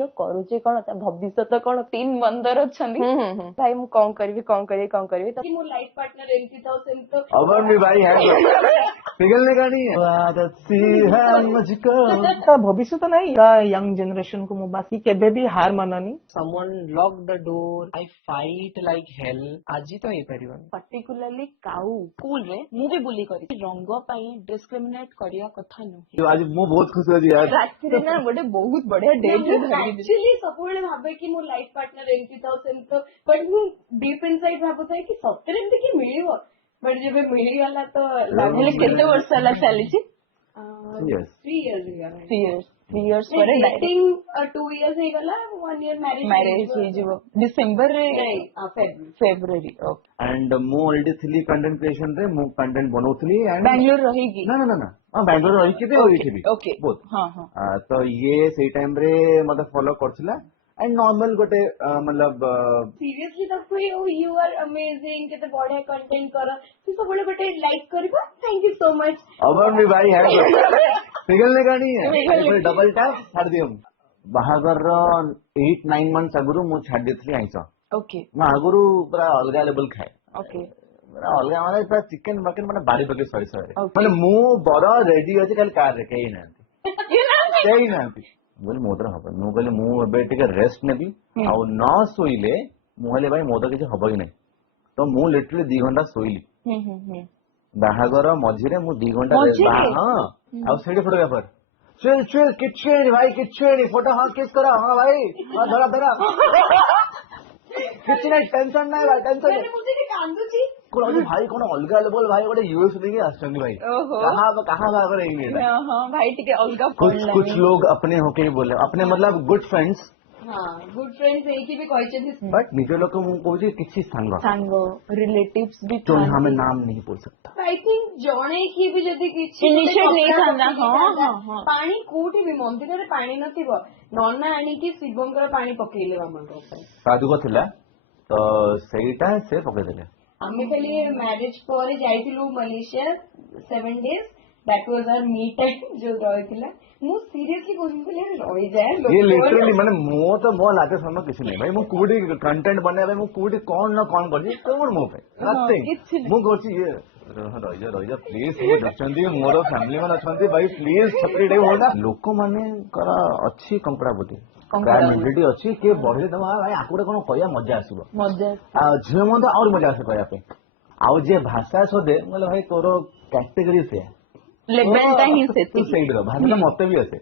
ଝିଅ କରୁଛି କଣ ତା ଭବିଷ୍ୟତ କଣ 3 ମନ୍ଦର ଅଛନ୍ତି ଭାଇ ମୁଁ କଣ କରିବି ତ ମୋ ଲାଇଫ ପାର୍ଟନର ଏମିତି ଥାଉ ସେମିତି ତ अमन भी भाई है पिघलने का नहीं है आदत सी है मुझको। ତା ଭବିଷ୍ୟତ ନାହିଁ ତା ୟଙ୍ଗ ଜେନେରେସନ କୁ ମୁଁ ବାକି କେବେ ବି ହାର ମାନନି। someone lock the door, I fight like hell, ଆଜି ତ ହେଇପାରିବନି। particularly କାଉ ସ୍କୁଲ ରେ ମୁଁ ବି ବୁଲି କରି ରଙ୍ଗ ପାଇଁ ଡିସ୍କ୍ରିମିନେଟ କରିବା କଥା ନୁହେଁ। तो आज ମୁଁ ବହୁତ ଖୁସି ଅଛି यार। ରାତିରେ ନା ଗୋଟେ ବହୁତ ବଢିଆ ଡେଟ୍ ଆକ୍ଚୁଆଲି ସବୁବେଳେ ଭାବେ କି ମୋ ଲାଇଫ ପାର୍ଟନର ଏମିତି ଥାଉ ସେମିତି ଥାଉ ବଟ୍ ମୁଁ ଡିପ୍ ଇନସାଇଡ୍ ଭାବୁଥାଏ କି ସତରେ ଏମିତି କି ମିଳିବ ବଟ୍ ଯେବେ ମିଳିଗଲା ତ ହେଲେ କେତେ ବର୍ଷ ହେଲା ଚାଲିଛି 3 years ପରେ dating 2 years ହେଇଗଲା 1 year ମ୍ୟାରେଜ ହେଇଯିବ ଡିସେମ୍ବର ରେ ଫେବୃଆରୀ एंड ମୁଁ already ଥିଲି कंटेंट क्रिएशन रे ମୁଁ कंटेंट बनाउଥିଲି एंड ବାଙ୍ଗାଲୋର ରହିକି ना ना ना हां बैंगलोर रही के होई थी ओके बहुत हां हां तो ये सही टाइम रे मते फॉलो करथिला एंड नॉर्मल गोटे मतलब सीरियसली तक यू आर अमेजिंग केते बढ़िया कंटेंट कर तू सब गोटे लाइक करबा थैंक यू सो मच अमन भी भाई है पिघलने का नहीं है डबल टैप छाड़ दियो बाहागर 8-9 मंथ्स आगुरु मु छाड़ देथली आइस ओके मैं आगुरु पूरा अलगा लेवल खाए ओके अलगा माने पूरा चिकन मकन माने बाड़ी पके सॉरी सॉरी माने मु बड़ रेडी अछि कल कार रे केही ना बोले मोदर हब मु कहले मु एबे टिके रेस्ट नेबी आ न सोइले मु कहले भाई मोदर किछ हब कि नै तो मु लिटरली 2 घंटा सोइली बाहागर मझिरे मु 2 घंटा हां आ सेडी फोटोग्राफर चल चल किछे भाई किछे फोटो हां किस करा हां भाई हां धरा धरा किछ नै टेंशन नै भाई टेंशन मैंने मुझे के कांदुची कोन भाई कोन अलगा लेवल भाई गोटे यूएस देके आछन भाई कहां बाहागर एई नै हां भाई ठीक है अलगा कुछ लोग अपने होके ही बोले अपने मतलब गुड फ्रेंड्स हां गुड फ्रेंड्स एकी भी कहछे बट निजे लोक मु कहूची किछि सांग रिलेटिव्स भी तो हमें नाम नहीं बोल सकता आई थिंक जणे की भी जदी किछि इनिशिएट नहीं थांदा हां पानी कोठी भी मंदिर रे पानी नथिबो नन्ना आनी की शिवंकर पानी पकेइले बामन साधुक थिला तो सेटा से पके देले आमे खाली मैरिज पर जाइथिलु Malaysia 7 days that was our me time जो रहिथिला मु सीरियसली कोशिश रही जाए ये लिटरली माने मो तो मो लागे समय किसी नहीं भाई मु कोडी कंटेंट बने मु कोडी कौन ना कौन कर कोन मो पे नथिंग मु करछि ये रही जा प्लीज मु दचंदी मोर फैमिली मन अछंती भाई प्लीज छपरी डे होना लोक माने कर अछि कंकड़ा बुद्धि मेंटालिटी अछि के बढ़े दमा भाई आकुडे कोन कहया मजा आसीबो मजा आ झियो मन तो और मजा आसे कहया पे आउ जे भाषा सोदे मतलब भाई तोरो कैटेगरी से लेवल ता ही से तू सही रो भाषा मते भी आसे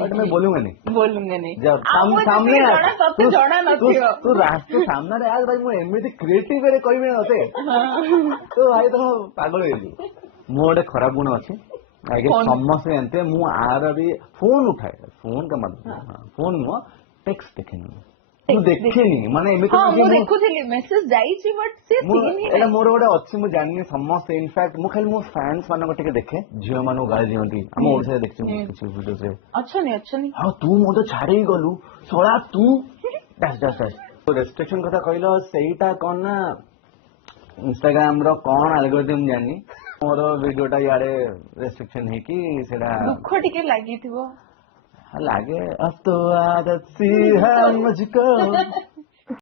बट मैं बोलूंगा नहीं जब सामने तते जणा नथियो तू राष्ट्र सामने रे आज भाई मु एमिति क्रिएटिव रे कहबे नते तो भाई तो पागल हे मु गोटे खराब गुण अछि आगे समस्या जानते मु आर भी फोन उठाए फोन का मतलब फोन मु टेक्स्ट देखेनी तू देखेनी माने एमिति हां मु देखुथली मेसेज जाईची बट से सीन ही एला मोर गोटे अछि मु जाननी समस्त इनफैक्ट मु खाली मो फैंस माने टिके देखे झियो मानु गाली दियंती हम ओडिसा देखछि किछ वीडियो से अच्छा नहीं हां तू मो तो छाड़ी गलु सोळा तू डस डस डस तो रेस्ट्रिक्शन कथा कहलो सेहीटा कोन ना इंस्टाग्राम रो कोन एल्गोरिथम जानी मोर वीडियोटा यारे रेस्ट्रिक्शन है कि सेडा दुख टिके लागि थिबो लागे अब तो आदत सी है मुझको